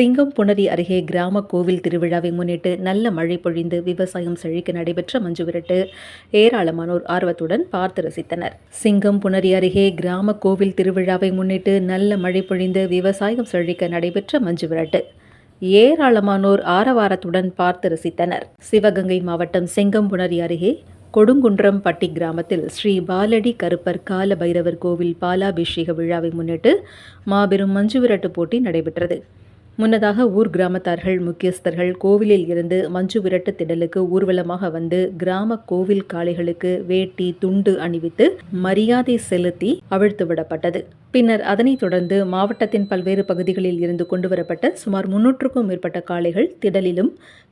சிங்கம்புணரி அருகே கிராம கோவில் திருவிழாவை முன்னிட்டு நல்ல மழை பொழிந்து விவசாயம் செழிக்க நடைபெற்ற மஞ்சு விரட்டு ஏராளமானோர் ஆர்வத்துடன் பார்த்து ரசித்தனர். சிங்கம்புணரி அருகே கிராம கோவில் திருவிழாவை முன்னிட்டு நல்ல மழை பொழிந்து விவசாயம் செழிக்க நடைபெற்ற மஞ்சு விரட்டு ஏராளமானோர் ஆரவாரத்துடன் பார்த்து ரசித்தனர். சிவகங்கை மாவட்டம் சிங்கம்புணரி அருகே கொடுங்குன்றம் பட்டி கிராமத்தில் ஸ்ரீ பாலடி கருப்பர் கால பைரவர் கோவில் பாலாபிஷேக விழாவை முன்னிட்டு மாபெரும் மஞ்சு விரட்டு போட்டி நடைபெற்றது. முன்னதாக ஊர் கிராமத்தார்கள் முக்கியஸ்தர்கள் கோவிலில் இருந்து மஞ்சு விரட்டு திடலுக்கு ஊர்வலமாக வந்து கிராம கோவில் காளைகளுக்கு வேட்டி துண்டு அணிவித்து மரியாதை செலுத்தி அவிழ்த்து விடப்பட்டது. பின்னர் அதனைத் தொடர்ந்து மாவட்டத்தின் பல்வேறு பகுதிகளில் இருந்து கொண்டுவரப்பட்ட சுமார் 300க்கும் மேற்பட்ட காளைகள் திடலிலும்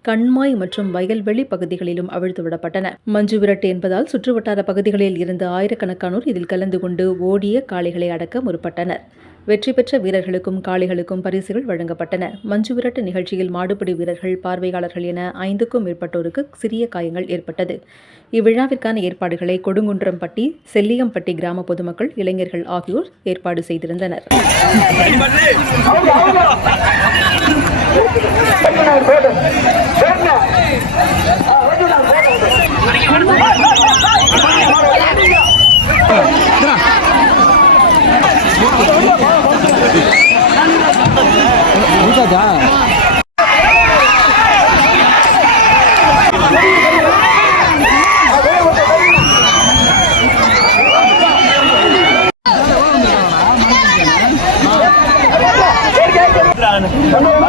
கண்மாய் மற்றும் வயல்வெளி பகுதிகளிலும் அவிழ்த்து விடப்பட்டன. மஞ்சு விரட்டு என்பதால் சுற்றுவட்டார பகுதிகளில் இருந்து ஆயிரக்கணக்கானோர் இதில் கலந்து கொண்டு ஓடிய காளைகளை அடக்க முற்பட்டனர். வெற்றி பெற்ற வீரர்களுக்கும் காளைகளுக்கும் பரிசுகள் வழங்கப்பட்டன. மஞ்சு விரட்டு நிகழ்ச்சியில் மாடுபிடி வீரர்கள், பார்வையாளர்கள் என 5க்கும் மேற்பட்டோருக்கு சிறிய காயங்கள் ஏற்பட்டது. இவ்விழாவிற்கான ஏற்பாடுகளை கொடுங்குன்றம்பட்டி, செல்லியம்பட்டி கிராம பொதுமக்கள், இளைஞர்கள் ஆகியோர் ஏற்பாடு செய்திருந்தனர். Come on.